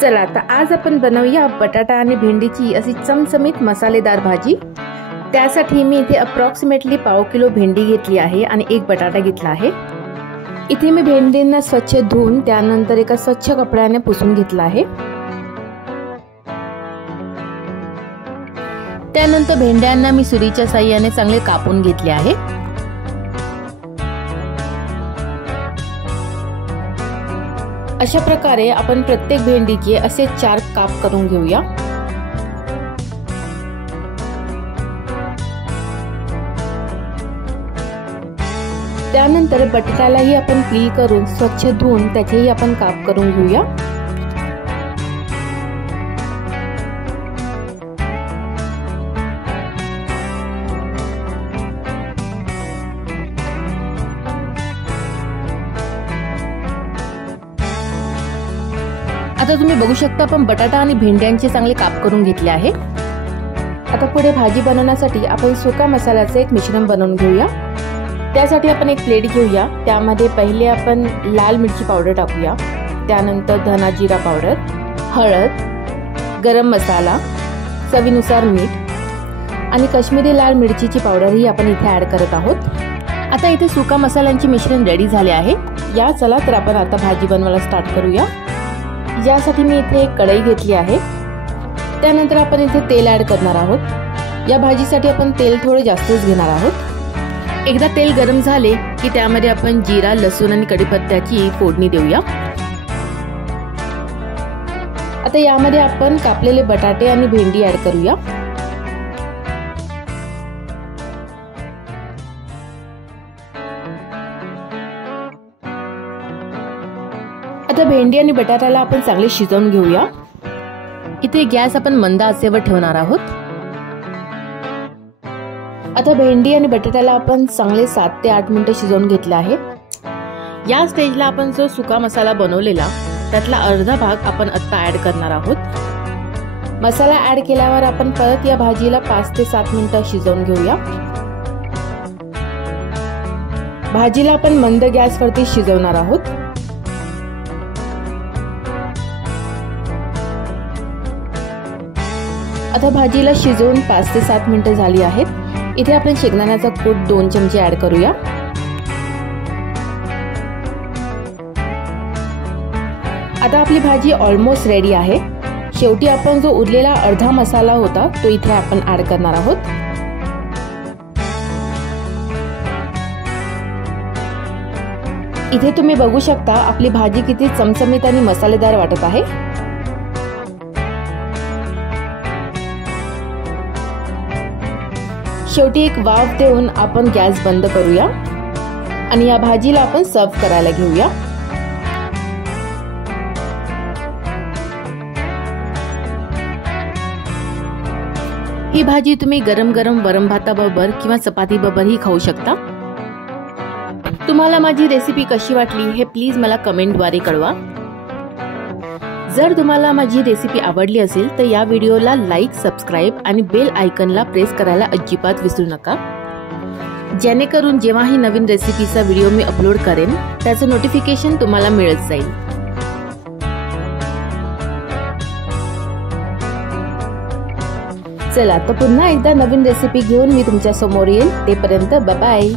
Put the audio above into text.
चला आता आज आपण बनवूया बटाटा आणि भेंडीची अशी चमचमीत मसालेदार भाजी। त्यासाठी मी इथे अप्रॉक्सिमेटली पाव किलो भेंडी घेतली आहे आणि एक बटाटा घेतला आहे। इथे मी भेंडींना स्वच्छ धुवून त्यानंतर एका स्वच्छ कपड्याने पुसून घेतला आहे। त्यानंतर भेंड्यांना मी सुरीच्या साहाय्याने चांगले कापून घेतले आहे। अशा प्रकारे आपण प्रत्येक भेंडीचे असे 4 काप करून घेऊया। त्यानंतर बटाट्यालाही आपण पील करून स्वच्छ धुवून त्याचेही आपण काप करून घेऊया। आता तुम्ही बघू शकता आपण बटाटा आणि भेंड्यांचे चांगले काप करून घेतले आहे। आता पुढे भाजी बनवण्यासाठी आपण सुका मसाल्याचे एक मिश्रण बनवून घेऊया। त्यासाठी आपण एक प्लेट घेऊया। त्यामध्ये पहिले आपण लाल मिरची पावडर टाकूया, त्यानंतर धना जिरा पावडर, हळद, गरम मसाला, चवीनुसार मीठ आणि काश्मीरी लाल मिरचीची पावडर ही आपण इथे ऍड करत आहोत। आता इथे सुका मसाल्यांचे मिश्रण रेडी झाले आहे। या चला तर आपण आता भाजी बनवायला स्टार्ट करूया। यासाठी मी इथे एक कढई घेतली आहे। त्यानंतर आपण इथे तेल ऍड करणार आहोत। या भाजीसाठी आपण तेल थोडे जास्तच घेणार आहोत। एकदा तेल गरम झाले की त्यामध्ये आपण जिरा, लसूण आणि कढीपत्त्याची फोडणी देऊया। आता यामध्ये आपण कापलेले बटाटे आणि भेंडी ऍड करूया। आता भेंडी आणि बटाट्याला आपण चांगले शिजवून घेऊया। इथे गॅस आपण मंद आचेवर ठेवणार आहोत। आता भेंडी आणि बटाट्याला आपण चांगले 7 ते 8 मिनिटे शिजवून घेतले आहे। या स्टेजला आपण जो सुका मसाला बनवलेला त्यातला अर्धा भाग आपण आता ऍड करणार आहोत। मसाला ऍड केल्यावर आपण परत या भाजीला 5 ते 7 मिनिटे शिजवून घेऊया। भाजीला आपण मंद गॅसवरती शिजवणार आहोत। आता भाजीला शिजवून 5 ते 7 मिनिटे झाली आहेत। इथे आपण शेंगदाण्याचा कूट 2 चमचे ऍड करूया। आता आपली भाजी ऑलमोस्ट रेडी आहे। शेवटी आपण जो उरलेला अर्धा मसाला होता तो इथे आपण ऍड करणार आहोत। इथे तुम्ही बघू शकता आपली भाजी किती चमचमीत आणि मसालेदार वाटत आहे। शेवटी एक वाफ देऊन आपण गॅस बंद करूया आणि या भाजीला आपण सर्व करायला घेऊया। ही भाजी तुम्ही गरम गरम वरण भाताबरोबर किंवा चपाती बरोबरही खाऊ शकता। तुम्हाला माझी रेसिपी कशी वाटली हे प्लीज मला कमेंटद्वारे कळवा। जर तुम्हाला माझी रेसिपी आवडली असेल तर या व्हिडिओला लाईक, सबस्क्राईब आणि बेल आयकॉनला प्रेस करायला अजिबात विसरू नका, जेणेकरून जेव्हाही नवीन रेसिपीचा व्हिडिओ मी अपलोड करेन त्याचं नोटिफिकेशन तुम्हाला मिळत जाईल। चला तर पुन्हा एकदा नवीन रेसिपी घेऊन मी तुमच्या समोर येईल। तोपर्यंत बाय बाय।